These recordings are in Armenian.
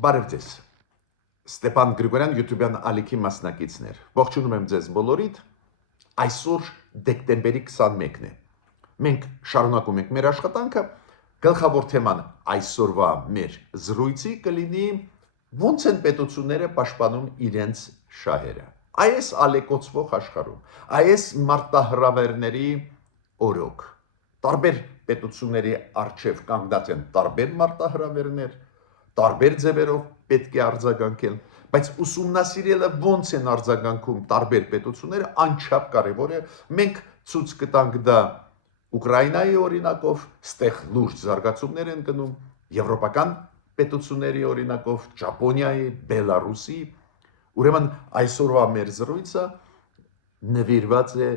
Բարև ձեզ, Ստեփան Գրիգորյան YouTube-յան ալիքի մասնակիցներ, ողջունում եմ ձեզ բոլորիդ, այսօր դեկտեմբերի 21-ն է, մենք շարունակում ենք մեր աշխատանքը, գլխավոր թեման այսօրվա մեր զրույցի կլինի ոնց են պետությունները պաշտպանում իրենց շահերը, այս ալեկոծվող աշխարհում, այս մարտահրավերների օրոք, տարբեր պետությունների առջև կանգնած են տարբեր մարտահրավերներ, տարբեր ձևերով պետք է արձագանքել, բայց ուսումնասիրելը ոնց են արձագանքում տարբեր պետությունները անչափ կարևոր է, մենք ցույց կտանք դա Ուկրաինայի օրինակով, ստեղ լուրջ զարգացումներ են գնում, եվրոպական պետությունների օրինակով, Ճապոնիայի, Բելարուսի, ուրեմն այսօրվա մեր զրույցը նվիրված է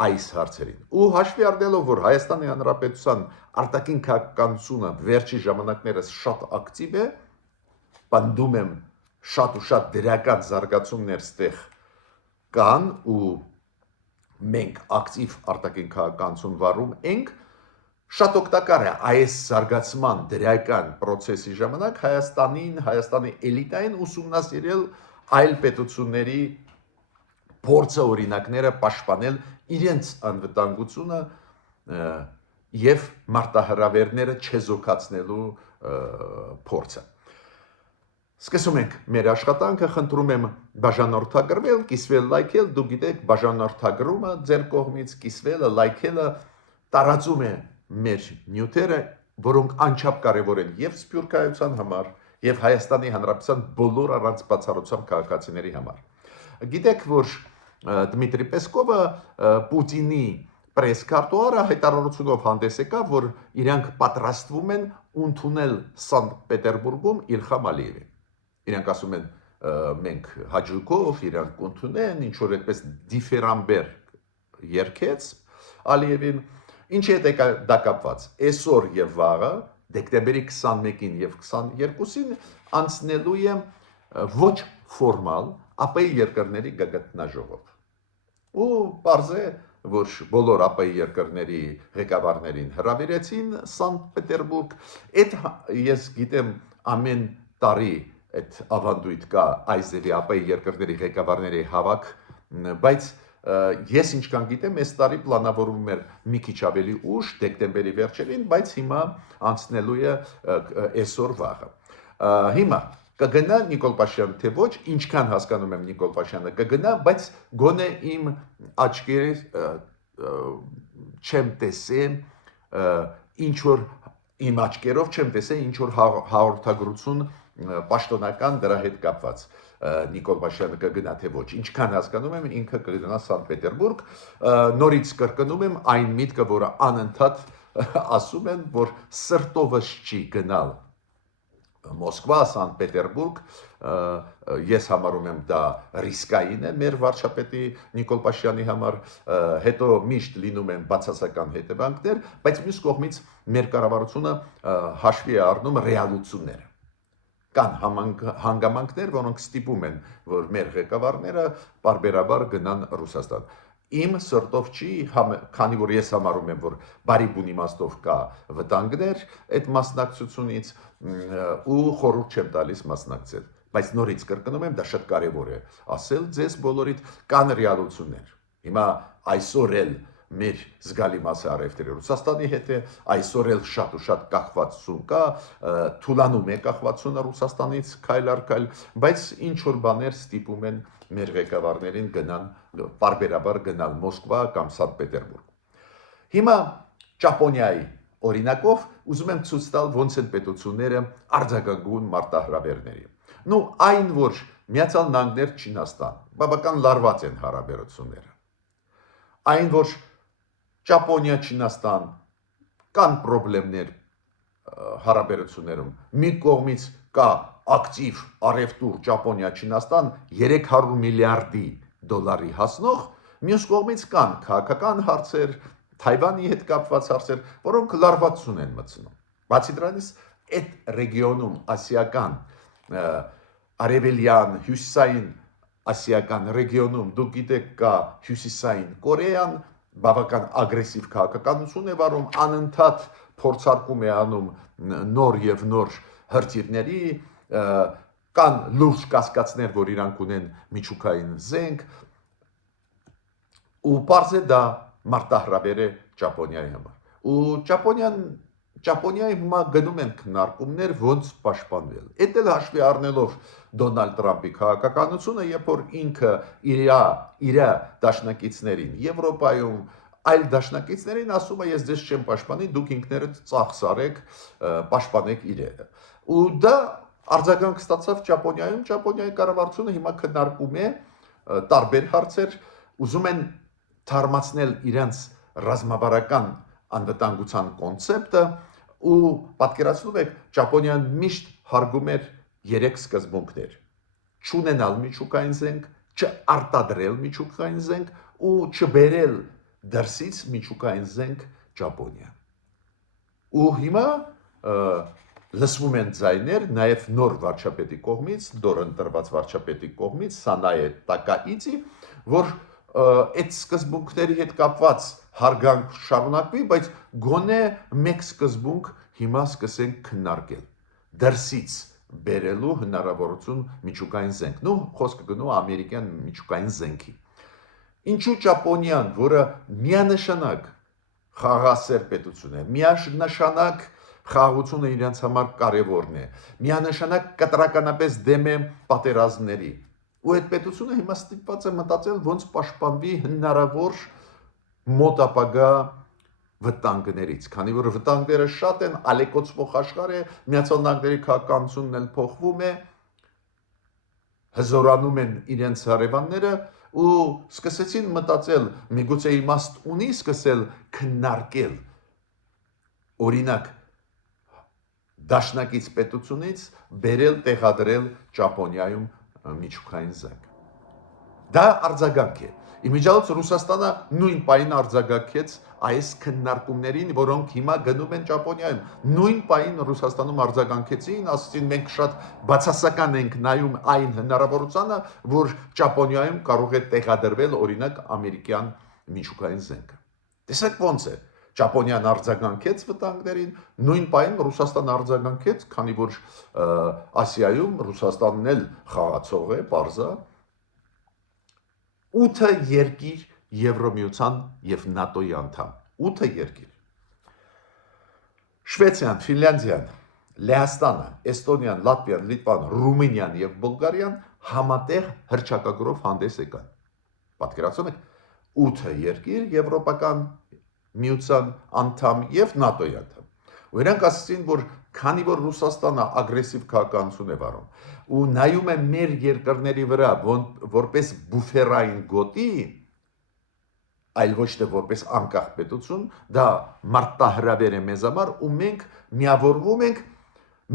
այս հարցերին։ Ու հաշվի առնելով, որ Հայաստանի Հանրապետության արտաքին քաղաքականությունը վերջի ժամանակներս շատ ակտիվ է, պնդում եմ շատ ու շատ դրական զարգացումներ ստեղ կան ու մենք ակտիվ արտաքին քաղաքականություն վարում ենք, շատ օգտակար է այս զարգացման դրական process-ի ժամանակ Հայաստանի էլիտային ուսումնասիրել այլ պետությունների փորձը օրինակները պաշտպանել իրենց անվտանգությունը եւ մարտահրավերները չեզոքացնելու փորձը։ Սկսում ենք մեր աշխատանքը, խնդրում եմ բաժանորդագրվել, կիսվել, լայքել, դուք գիտեք, բաժանորդագրումը ձեր կողմից կիսվելը, լայքելը տարածում է մեր նյութերը, որոնք անչափ կարևոր են եւ սփյուռքայության համար, եւ Հայաստանի Հանրապետության բոլոր առանց բացառությամբ քաղաքացիների համար։ Գիտեք, որ Դմիտրի Պեսկովը Պուտինի պրես-քարտուղարը հայտարարությունով հանդես եկավ, որ իրանք պատրաստվում են ընդունել Սանկտ Պետերբուրգում Իլհամ Ալիևին։ Իրանք ասում են մենք հաջողով իրանք կընդունեն, ինչ որ այդպես դիֆերամբեր երկեց Ալիևին, ինչի հետ է դա կապված։ Այսօր եւ վաղը, դեկտեմբերի 21-ին եւ 22-ին անցնելու է ոչ ֆորմալ ԱՊ երկրների գագաթնաժողով։ Ու պարզ է, որ բոլոր ԱՊ երկրների ղեկավարներին հրավիրեցին Սանկտ Պետերբուրգ, այդ ես գիտեմ ամեն տարի այդ ավանդույթ կա այս ձևի ԱՊ երկրների ղեկավարների հավաք, բայց ես ինչքան գիտեմ, այս տարի պլանավորվում էր մի քիչ ավելի ուշ, դեկտեմբերի վերջերին, բայց հիմա անցնելու է այսօր վաղը։ Հիմա կգնա Նիկոլ Փաշինյանը, թե ոչ, ինչքան հասկանում եմ Նիկոլ Փաշինյանը կգնա, բայց գոնե իմ աչքերից չեմ տեսել ինչ որ իմ աչքերով չեմ տեսել ինչ որ հաղորդագրություն պաշտոնական դրա հետ կապված Նիկոլ Փաշինյանը կգնա թե ոչ, ինչքան հասկանում եմ ինքը կգնա Սանկտ Պետերբուրգ, նորից կրկնում եմ այն միտքը, որը անընդհատ ասում են, որ սրտովս չի գնալ Մոսկվա, Սանկտ Պետերբուրգ, ես համարում եմ դա ռիսկային է մեր վարչապետի Նիկոլ Փաշինյանի համար, հետո միշտ լինում են բացասական հետևանքներ, բայց մյուս կողմից մեր կառավարությունը հաշվի է առնում ռեալությունները։ Կան հանգամանքներ, որոնք ստիպում են, որ մեր ղեկավարները պարբերաբար գնան Ռուսաստան։ Իմ սրտով չի, քանի որ ես համարում եմ, որ բարի բուն իմաստով կա վտանգներ այդ մասնակցությունից ու խորհուրդ չեմ տալիս մասնակցել, բայց նորից կրկնում եմ, դա շատ կարևոր է ասել ձեզ բոլորիդ, կան ռեալություններ։ Հիմա այսօր էլ մեր զգալի մասը առևտրի Ռուսաստանի հետ է, այսօր էլ շատ ու շատ կախվածություն կա, թուլանում է կախվածությունը Ռուսաստանից քայլ առ քայլ, բայց ինչ որ բաներ ստիպում են մեր ղեկավարներին գնան պարբերաբար գնալ Մոսկվա կամ Սանկտ Պետերբուրգ։ Հիմա Ճապոնիայի օրինակով ուզում եմ ցույց տալ ոնց են պետությունները արձագանքում մարտահրավերների։ Նու այն որ Միացյալ Նահանգներ Չինաստան բավական լարված են հարաբերությունները։ Այն որ Ճապոնիա Չինաստան կան խնդիրներ հարաբերություններում։ Մի կողմից կա ակտիվ առևտուր Ճապոնիա Չինաստան 300 միլիարդի դոլարի հասնող, մյուս կողմից կան քաղաքական հարցեր, Թայվանի հետ կապված հարցեր, որոնք լարվածություն են մտցնում։ Բացի դրանից, այդ ռեգիոնում ասիական, արևելյան, հյուսիսային ասիական ռեգիոնում դուք գիտեք կա հյուսիսային Կորեան, բավական ագրեսիվ քաղաքականություն է վարում, անընդհատ փորձարկում է անում նոր եւ նոր հրթիռների կան լուրջ կասկածներ, որ իրանք ունեն միջուկային զենք, ու պարզ է դա մարտահրավեր է Ճապոնիայի համար։ Ու Ճապոնիայի հիմա գնում են քննարկումներ ոնց պաշտպանվել։ Էդ էլ հաշվի առնելով Դոնալդ Տրամփի քաղաքականությունը, երբ որ ինքը իր դաշնակիցներին Եվրոպայում այլ դաշնակիցներին ասում է ես ձեզ չեմ պաշտպանի, դուք ինքներդ ծախսարեք, պաշտպանեք իրերը։ Ու դա արձագանք ստացավ Ճապոնիայում, Ճապոնիայի կառավարությունը հիմա քննարկում է տարբեր հարցեր, ուզում են թարմացնել իրենց ռազմավարական անվտանգության կոնցեպտը ու պատկերացնում եք Ճապոնիան միշտ հարգում էր 3 սկզբունքներ. չունենալ միջուկային զենք, չարտադրել միջուկային զենք ու չբերել դրսից միջուկային զենք Ճապոնիա։ Ու հիմա լսվում են ձայներ նաև նոր վարչապետի կողմից, նոր ընտրված վարչապետի կողմից, Սանայե Տակաիցի, որ այդ սկզբունքների հետ կապված հարգանք շարունակվի, բայց գոնե մեկ սկզբունք հիմա սկսենք քննարկել դրսից բերելու հնարավորություն միջուկային զենք։ Նու խոսքը գնում ամերիկյան միջուկային զենքի։ Ինչու Ճապոնիան, որը միանշանակ խաղաղասեր պետություն է, միանշանակ խաղաղությունը իրենց համար կարևորն է, միանշանակ կտրականապես դեմ է պատերազմների։ Ու այդ պետությունը հիմա ստիպված է մտածել ոնց պաշտպանվի հնարավոր մոտ ապագա վտանգներից, քանի որ վտանգները շատ են, ալեկոծվող աշխարհ է, Միացյալ Նահանգների քաղաքականությունն էլ փոխվում է, հզորանում են իրենց հարևանները ու սկսեցին մտածել, միգուցե իմաստ ունի սկսել քննարկել օրինակ դաշնակից պետությունից բերել տեղադրել Ճապոնիայում միջուկային զենք։ Դա արձագանք է։ Իմիջիայլոց Ռուսաստանը նույն պահին արձագանքեց այս քննարկումներին, որոնք հիմա գնում են Ճապոնիայում։ Նույն պահին Ռուսաստանում արձագանքեցին, ասացին մենք շատ բացասական ենք նայում այն հնարավորությանը, որ Ճապոնիայում կարող է տեղադրվել օրինակ ամերիկյան միջուկային զենքը։ Տեսեք ոնց է։ Ճապոնիան արձագանքեց վտանգներին, նույն պահին Ռուսաստանը արձագանքեց, քանի որ Ասիայում Ռուսաստանն էլ խաղացող է, պարզ է։ 8 երկիր Եվրոմիության եւ ՆԱՏՕ-ի անդամ, 8 երկիր։ Շվեդիան, Ֆինլանդիան, Լեհաստանը, Էստոնիան, Լատվիան, Լիտվան, Ռումինիան եւ Բուլղարիան համատեղ հռչակագրով հանդես եկան։ Պատկերացնում եք 8 երկիր Եվրոպական միության անդամ եւ ՆԱՏՕ-ի անդամ։ Ու իրանք ասացին, որ քանի որ Ռուսաստանը ագրեսիվ քաղաքականություն է վարում ու նայում է մեր երկրների վրա որպես բուֆերային գոտի, այլ ոչ թե որպես անկախ պետություն, դա մարտահրավեր է մեզ համար ու մենք միավորվում ենք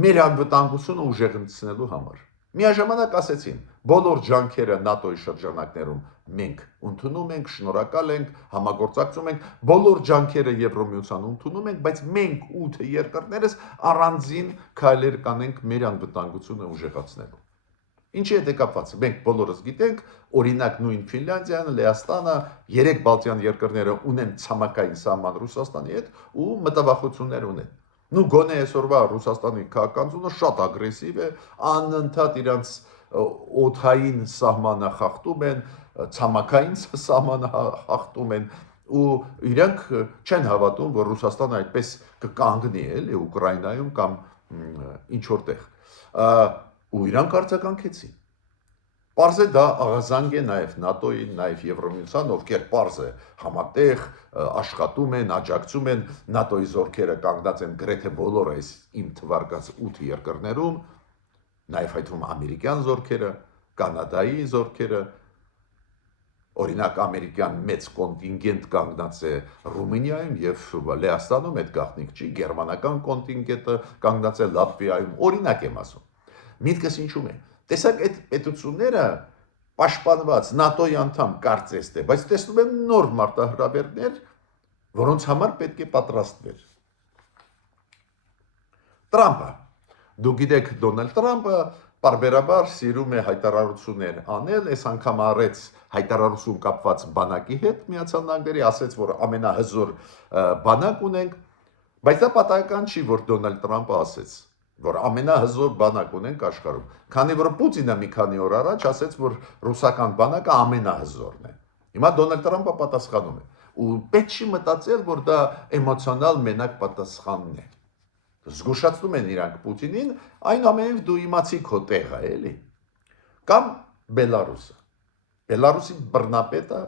մեր անվտանգությունը ուժեղացնելու համար։ Միաժամանակ ասեցին, բոլոր ջանքերը ՆԱՏՕ-ի շրջանակներում մենք ընդունում ենք, շնորհակալ ենք, համագործակցում ենք, բոլոր ջանքերը Եվրոմիության ընդունում ենք, բայց մենք 8 երկրներս առանձին քայլեր կանենք մեր անվտանգությունը ուժեղացնելու։ Ինչի հետ է կապված։ Մենք բոլորս գիտենք, օրինակ նույն Ֆինլանդիան, Լեհաստանը, 3 բալտյան երկրները ունեն ցամաքային սահման Ռուսաստանի հետ ու մտավախություններ ունեն։ Նու գոնե այսօրվա Ռուսաստանի քաղաքականությունը շատ ագրեսիվ է, անընդհատ իրանց օդային սահմանը խախտում են, ցամաքային սահմանը խախտում են ու իրանք չեն հավատում, որ Ռուսաստանը այդպես կկանգնի էլի Ուկրաինայում կամ ինչ որտեղ։ Ու իրանք արձագանքեցին։ Պարզ է դա աղազանգ է նաև ՆԱՏՕ-ին, նաև Եվրոմիության, ովքեր պարզ է համատեղ աշխատում են, աջակցում են, ՆԱՏՕ-ի զորքերը կանգնած են գրեթե բոլոր այս իմ թվարկած 8 երկրներում, նաև հայտվում ամերիկյան զորքերը, կանադայի զորքերը, օրինակ ամերիկյան մեծ կոնտինգենտ կանգնած է Ռումինիայում եւ Լեհաստանում, այդ գաղտնիք չի, գերմանական կոնտինգենտը կանգնած է Լատվիայում, օրինակ եմ ասում։ Միտքս ինչու՞մ է։ Տեսակ այդ պետությունները պաշտպանված ՆԱՏՕ-ի անդամ կարծես թե, բայց տեսնում եմ նոր մարտահրավերներ, որոնց համար պետք է պատրաստվել։ Տրամպը, դուք գիտեք Դոնալդ Տրամպը պարբերաբար սիրում է հայտարարություններ անել, այս անգամ արեց հայտարարություն կապված բանակի հետ Միացյալ Նահանգների, ասեց, որ ամենահզոր բանակ ունենք, բայց դա պատահական չի, որ Դոնալդ Տրամպը ասեց։ որ ամենահզոր բանակ ունենք աշխարհում։ Քանի որ Պուտինը մի քանի օր առաջ ասաց, որ ռուսական բանակը ամենահզորն է։ Հիմա Դոնալդ Թրամփը պատասխանում է։ Ու պետք չի մտածել, որ դա էմոցիոնալ մենակ պատասխանն է։ Զգուշացնում են իրանք Պուտինին, այն ամենից դու իմացի քո տեղը, էլի։ Կամ Բելարուսը։ Բելարուսի բռնապետը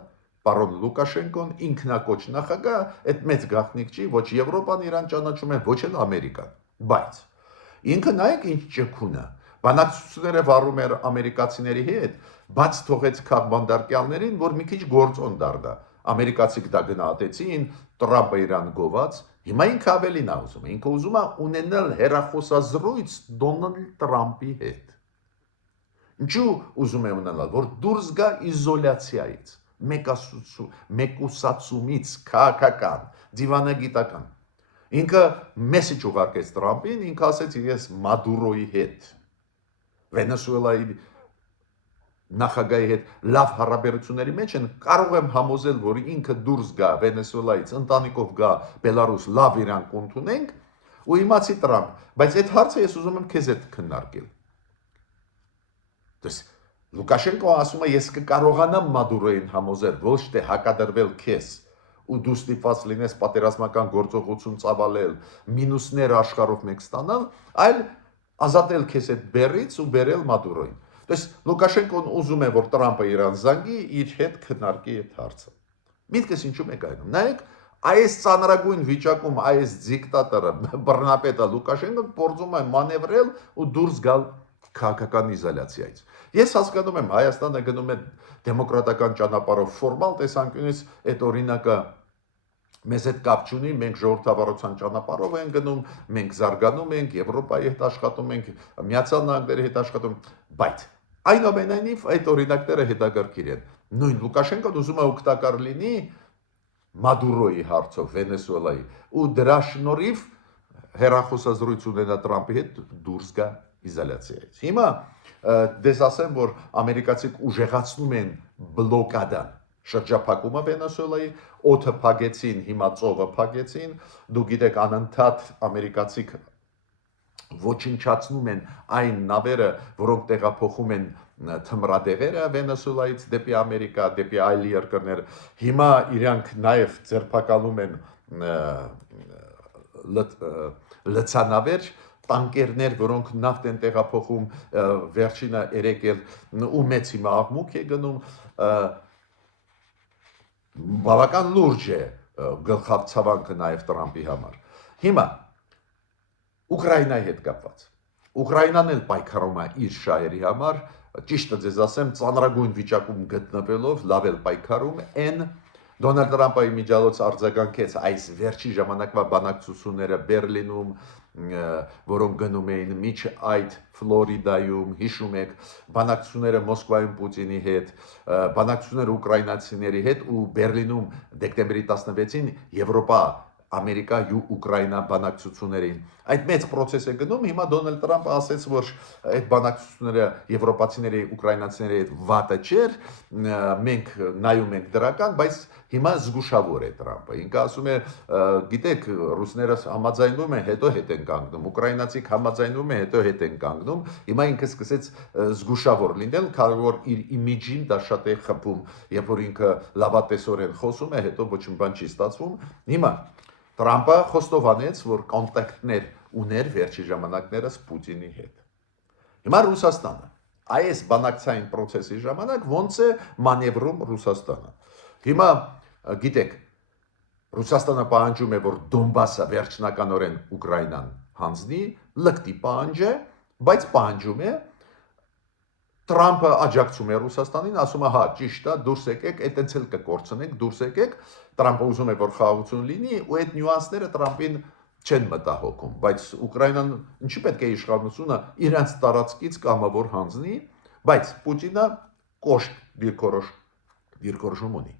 պարոն Լուկաշենկոն ինքնակոչ նախագահ, այդ մեծ գաղտնիք չի, ոչ Եվրոպան իրան ճանաչում է, ոչ էլ Ամերիկան, բայց ինքը նայեք ինչ ճկունը, բանակցությունները վարում էր ամերիկացիների հետ, բաց թողեց քաղբանդարկյալներին, որ մի քիչ գործոն դառնա, ամերիկացիք դա գնահատեցին, Տրամպը իրան գոված, հիմա ինքը ավելին է ուզում, ինքը ուզում է ունենալ հեռախոսազրույց Դոնալդ Տրամպի հետ։ Ինչու ուզում է ունենալ, որ դուրս գա իզոլյացիայից, մեկուսացումից, քաղաքական, դիվանագիտական։ Ինքը մեսեջ ուղարկեց Տրամպին, ինքը ասեց ես Մադուրոյի հետ, Վենեսուելայի նախագահի հետ լավ հարաբերությունների մեջ են, կարող եմ համոզել, որ ինքը դուրս գա Վենեսուելայից, ընտանիքով գա Բելարուս, լավ իրանք ընդունենք, ու իմացի Տրամպ, բայց այդ հարցը ես ուզում եմ քեզ հետ քննարկել։ Դες Լուկաշենկոն ասում է ես կկարողանամ Մադուրոյին համոզել, ոչ թե հակադրվել քեզ ու դու ստիպված լինես պատերազմական գործողություն ծավալել, մինուսներ աշխարհով մեկ ստանալ, այլ ազատել քեզ այդ բեռից ու բերել Մադուրոյին։ Դες Լուկաշենկոն ուզում է, որ Տրամպը իրան զանգի, իր հետ քննարկի այդ հարցը։ Միտքս ինչու՞մ է կայանում։ Նայեք, այս ծանրագույն վիճակում այս դիկտատորը, բռնապետը Լուկաշենկոն փորձում է մանևրել ու դուրս գալ քաղաքական իզոլյացիայից։ Ես հասկանում եմ, Հայաստանը գնում է դեմոկրատական ճանապարհով ֆորմալ տեսանկյունից այդ օրինակը մեզ հետ կապ չունի, մենք ժողովրդավարության ճանապարհով ենք գնում, մենք զարգանում ենք, Եվրոպայի հետ աշխատում ենք, Միացյալ Նահանգների հետ աշխատում, բայց այնուամենայնիվ այդ օրինակները հետաքրքիր են։ Նույն Լուկաշենկոն ուզում է օգտակար լինի Մադուրոյի հարցով Վենեսուելայի ու դրա շնորհիվ հերախոսազրույց ունենա Տրամպի հետ դուրս գա իզոլյացիայից։ Հիմա դες ասեմ, որ ամերիկացիք ուժեղացնում են բլոկադան, շրջափակումը Վենեսուելայի, օդը փակեցին, հիմա ծովը փակեցին, դու գիտեք անընդհատ ամերիկացիք ոչնչացնում են այն նավերը, որոնք տեղափոխում են թմրադեղերը Վենեսուելայից դեպի Ամերիկա, դեպի այլ երկրներ։ Հիմա իրանք նաև ձերբակալում են լցանավեր, տանկերներ, որոնք նավթ են տեղափոխում, վերջինը երեկել ու մեծ հիմա աղմուկ է գնում, բավական լուրջ է գլխավ ցավանքը նաև Տրամպի համար։ Հիմա Ուկրաինայի հետ կապված։ Ուկրաինան էլ պայքարում է իր շահերի համար, ճիշտը ձեզ ասեմ, ծանրագույն վիճակում գտնվելով լավ էլ պայքարում են Դոնալդ Տրամպը իմիջիալոց արձագանքեց այս վերջի ժամանակվա բանակցությունները Բերլինում, որոնք գնում էին միջ այդ Ֆլորիդայում, հիշում եք, բանակցությունները Մոսկվայում Պուտինի հետ, բանակցությունները ուկրաինացիների հետ ու Բերլինում դեկտեմբերի 16-ին Եվրոպա, Ամերիկա ու Ուկրաինա բանակցություններին։ Այդ մեծ process է գնում, հիմա Դոնալդ Տրամպը ասաց, որ այդ բանակցությունները եվրոպացիների, ուկրաինացիների հետ վատը չէր, մենք նայում ենք դրական, բայց հիմա զգուշավոր է Տրամպը։ Ինքը ասում է, գիտեք, ռուսները համաձայնվում են, հետո հետ են կանգնում, ուկրաինացիք համաձայնվում են, հետո հետ են կանգնում։ Հիմա ինքը սկսեց զգուշավոր լինել, քանի որ իր իմիջին դա շատ է խփում, երբ որ ինքը լավատեսորեն խոսում է, հետո ոչ մի բան չի ստացվում։ Հիմա Տրամպը խոստովանեց, որ կոնտակտներ ուներ վերջի ժամանակներս Պուտինի հետ։ Հիմա Ռուսաստանը այս բանակցային process-ի ժամանակ ոնց է մանևրում Ռուսաստանը։ Հիմա գիտեք, Ռուսաստանը պահանջում է, որ Դոնբասը վերջնականորեն Ուկրաինան հանձնի, լկտի պահանջ է, բայց պահանջում է Տրամպը աջակցում է Ռուսաստանին, ասում է, հա, ճիշտ է, դուրս եկեք, այդտենց էլ կկորցնենք, դուրս եկեք, Տրամպը ուզում է, որ խաղաղություն լինի, ու այդ նյուանսները Տրամպին չեն մտահոգում, բայց Ուկրաինան ինչի պետք է իշխանությունը իրանց տարածքից կամավոր հանձնի, բայց Պուտինը կոշտ դիրքորոշում ունի։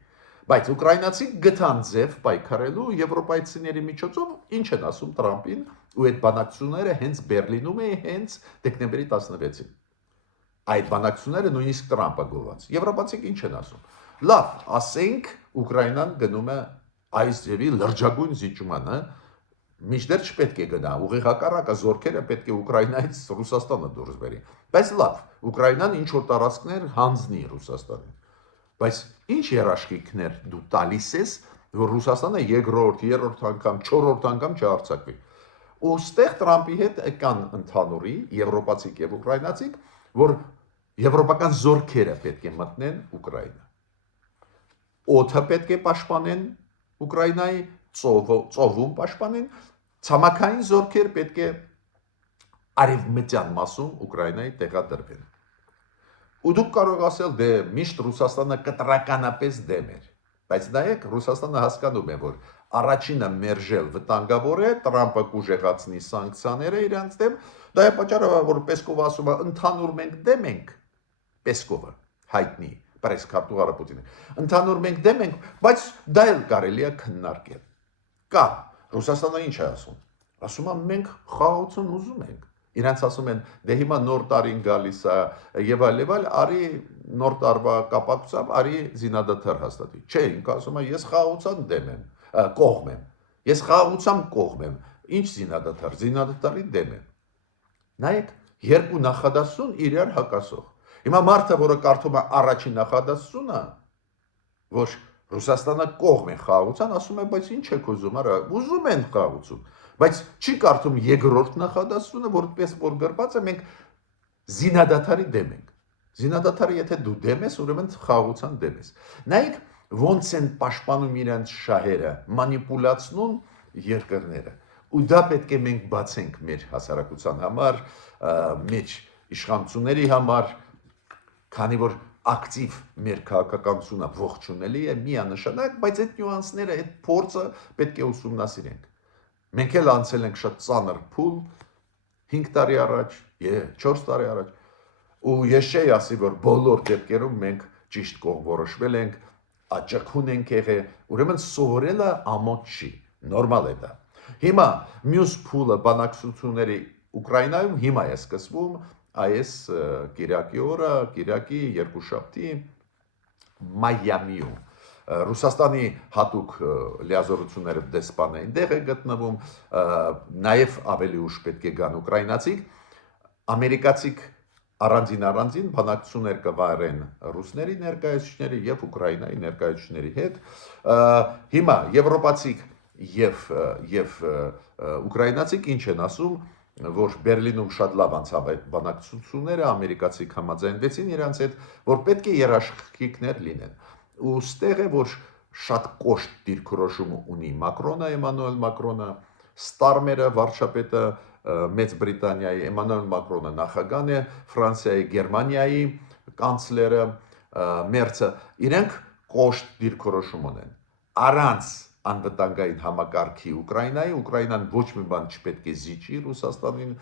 Բայց ուկրաինացի գտան ձև պայքարելու եվրոպայցիների միջոցով ինչ են ասում Տրամպին, ու այդ բանակցությունները հենց Բերլինում է հենց դեկտեմբերի 16-ին։ Այդ բանակցությունները նույնիսկ Տրամպը գոված։ Եվրոպացիք ինչ են ասում։ Լավ, ասենք Ուկրաինան գնում է այս ձևի լրջագույն զիջումանը Մինչդեռ չպետք է գնա, ուղիղ հակառակը զորքերը պետք է Ուկրաինայից Ռուսաստանը դուրս բերի։ Բայց լավ, Ուկրաինան ինչ որ տարածքներ հանձնի Ռուսաստանին։ Բայց ինչ երաշխիքներ դու տալիս ես, որ Ռուսաստանը երկրորդ, երրորդ անգամ, չորրորդ անգամ չհարձակվի։ Ու ստեղ Տրամպի հետ կան ընդհանուրի եվրոպացիք եւ ուկրաինացիք, որ եվրոպական զորքերը պետք է մտնեն Ուկրաինա։ Օդը պետք է պաշտպանեն Ուկրաինայի, ծովում պաշտպանեն, ցամաքային զորքեր պետք է արևմտյան մասում Ուկրաինայի տեղադրվեն։ Ու դուք կարող ասել, դե միշտ Ռուսաստանը կտրականապես դեմ էր, բայց նայեք, Ռուսաստանը հասկանում է, որ առաջինը մերժել վտանգավոր է, Տրամպը կուժեղացնի սանկցիաները իրանց դեմ, դա է պատճառը, որ Պեսկովը ասում է, ընդհանուր մենք դեմ ենք, Պեսկովը հայտնի պրեսկարտուղարը Պուտինը, ընդհանուր մենք դեմ ենք, բայց դա էլ կարելի է քննարկել։ Կամ Ռուսաստանը ինչ է ասում։ Ասում է մենք խաղաղություն ուզում ենք։ Իրանց ասում են, դե հիմա նոր տարին գալիս է եւ այլ, արի նոր տարվա կապակցությամբ արի զինադադար հաստատի։ Չէ, ինքը ասում է ես խաղաղության դեմ եմ, կողմ եմ։ Ես խաղաղության կողմ եմ։ Ինչ զինադադար, զինադադարի դեմ եմ։ Նայեք, երկու նախադասություն իրար հակասող։ Հիմա մարդը, որը կարդում է առաջին նախադասությունը, որ Ռուսաստանը կողմ է խաղաղության, ասում է, բայց ինչ եք ուզում, արա, ուզում են խաղաղություն, բայց չի կարդում երկրորդ նախադասությունը, որպես որ գրված է, մենք զինադադարի դեմ ենք։ Զինադադարի եթե դու դեմ ես, ուրեմն խաղաղության դեմ ես։ Նայեք, ոնց են պաշտպանում իրենց շահերը, մանիպուլացնում երկրները։ Ու դա պետք է մենք բացենք մեր հասարակության համար, մեր իշխանությունների համար, քանի որ ակտիվ մեր քաղաքականությունը ողջունելի է միանշանակ, բայց այդ նյուանսները, այդ փորձը պետք է ուսումնասիրենք։ Մենք էլ անցել ենք շատ ծանր փուլ 5 տարի առաջ, 4 տարի առաջ, ու ես չէի ասի, որ բոլոր դեպքերում մենք ճիշտ կողմ որոշվել ենք, աճակուն ենք եղել, ուրեմն սովորելը ամոթ չի, նորմալ է դա։ Հիմա մյուս փուլը բանակցությունների Ուկրաինայում հիմա է սկսվում այս Կիրակի օրը, Կիրակի երկուշաբթի Մայամիում Ռուսաստանի հատուկ լիազորությունները դեսպանային դեղ է գտնվում, նաև ավելի ուշ պետք է գան ուկրաինացիք, ամերիկացիք առանձին բանակցություններ կվարեն ռուսների ներկայացուցիչների եւ Ուկրաինայի ներկայացուցիչների հետ։ Հիմա եվրոպացիք եւ ուկրաինացիք ինչ են ասում, որ Բերլինում շատ լավ անցավ այդ բանակցությունները, ամերիկացիք համաձայնվեցին իրանց հետ, որ պետք է երաշխիքներ լինեն։ Ու ստեղ է, որ շատ կոշտ դիրքորոշում ունի Մակրոնը, Էմանուել Մակրոնը, Ստարմերը, վարչապետը Մեծ Բրիտանիայի, Էմանուել Մակրոնը նախագահն է, Ֆրանսիայի, Գերմանիայի կանցլերը, Մերցը, իրենք կոշտ դիրքորոշում ունեն։ Առանց անվտանգային համակարգի Ուկրաինան ոչ մի բան չպետք է զիջի Ռուսաստանին,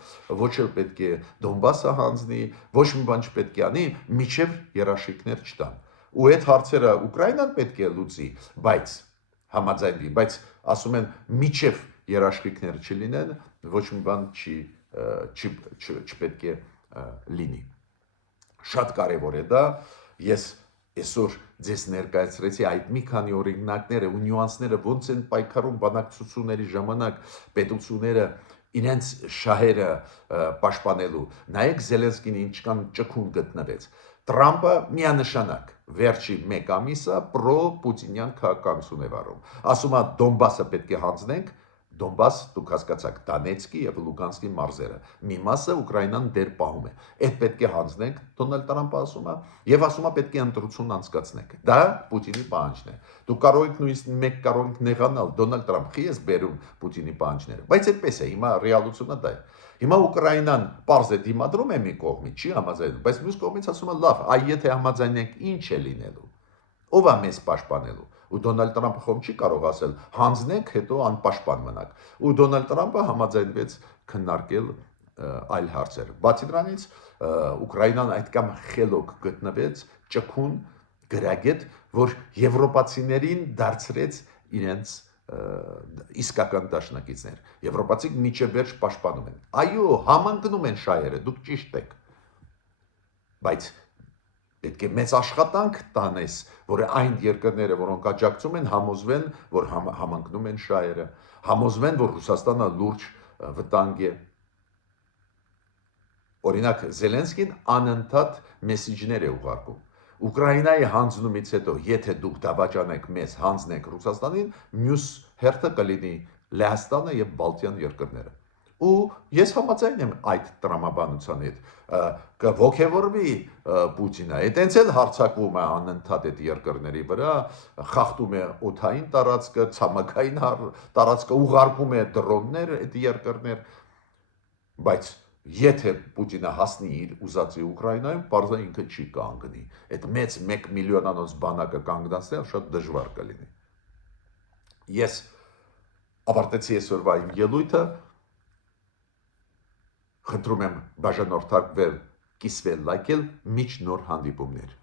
ոչ էլ պետք է Դոնբասը հանձնի, ոչ մի բան չպետք է անի, միջև երաշխիքներ չտան։ Ու այդ հարցերը Ուկրաինան պետք է լուծի, բայց համաձայնվի, բայց ասում են միջև երաշխիքներ չլինեն, ոչ մի բան չպետք է լինի։ Շատ կարևոր է դա, ես այսօր ձեզ ներկայացրեցի այդ մի քանի օրինակները ու նյուանսները ոնց են պայքարում բանակցությունների ժամանակ պետությունները իրենց շահերը պաշտպանելու։ Նայեք Զելենսկին ինչքան ճկուն գտնվեց։ Տրամպը միանշանակ վերջի 1 ամիսը պրո-պուտինյան քաղաքականություն է վարում։ Ասում է Դոնբասը պետք է հանձնենք, Դոնբաս դուք հասկացաք Դոնեցկի եւ Լուգանսկի մարզերը։ Մի մասը Ուկրաինան դեր պահում է։ Այդ պետք է հանձնենք, Դոնալդ Տրամպը ասում է, եւ ասում է պետք է ընտրություն անցկացնենք։ Դա Պուտինի պահանջն է։ Դուք կարող եք նույնիսկ մեկ կարող եք նեղանալ Դոնալդ Տրամփի ես բերում Պուտինի պահանջները։ Բայց այդպես է, հիմա ռեալությունը դա է։ Հիմա Ուկրաինան պարզ է դիմադրում է մի կողմի, չի համաձայնում, բայց մյուս կողմից ասում է լավ, այ եթե համաձայնենք, ինչ է լինելու։ Ով է մեզ պաշտպանելու։ Ու Դոնալդ Տրամպը խոմ չի կարող ասել հանձնենք, հետո անպաշտպան մնաք։ Ու Դոնալդ Տրամպը համաձայնվեց քննարկել այլ հարցեր։ Բացի դրանից Ուկրաինան այդքան խելոք գտնվեց, ճկուն գրագետ, որ եվրոպացիներին դարձրեց իրենց իսկական դաշնակիցներ։ Եվրոպացիք միջև վերջ պաշտպանում են։ Այո, համընկնում են շահերը, դուք ճիշտ եք։ Բայց պետք է մեծ աշխատանք տանես, որ այն երկրները, որոնք աջակցում են, համոզվեն, որ համընկնում են շահերը, համոզվեն, որ Ռուսաստանը լուրջ վտանգ է։ Օրինակ Զելենսկին անընդհատ մեսիջներ է ուղարկում։ Ուկրաինայի հանձնումից հետո, եթե դուք դավաճանեք մեզ, հանձնեք Ռուսաստանին, մյուս հերթը կլինի Լեհաստանը եւ Բալտյան երկրները։ Ու ես համաձայն եմ այդ տրամաբանության հետ, կողքեվորվի Պուտինը, այտենց էլ հարձակվում է անընդհատ այդ երկրների վրա, խախտում է օդային տարածքը, ցամաքային տարածքը, ուղարկում է դրոններ այդ երկրներ, բայց եթե Պուտինը հասնի իր ուզածի Ուկրաինայում, պարզա ինքը չի կանգնի։ Այդ մեծ 1 միլիոնանոց բանակը կանգնացնել շատ դժվար կլինի։ Ես ավարտեցի այսօրվա իմ ելույթը, խնդրում եմ բաժանորդակվել, կիսվել, լայքել, միջ նոր հանդիպումներ։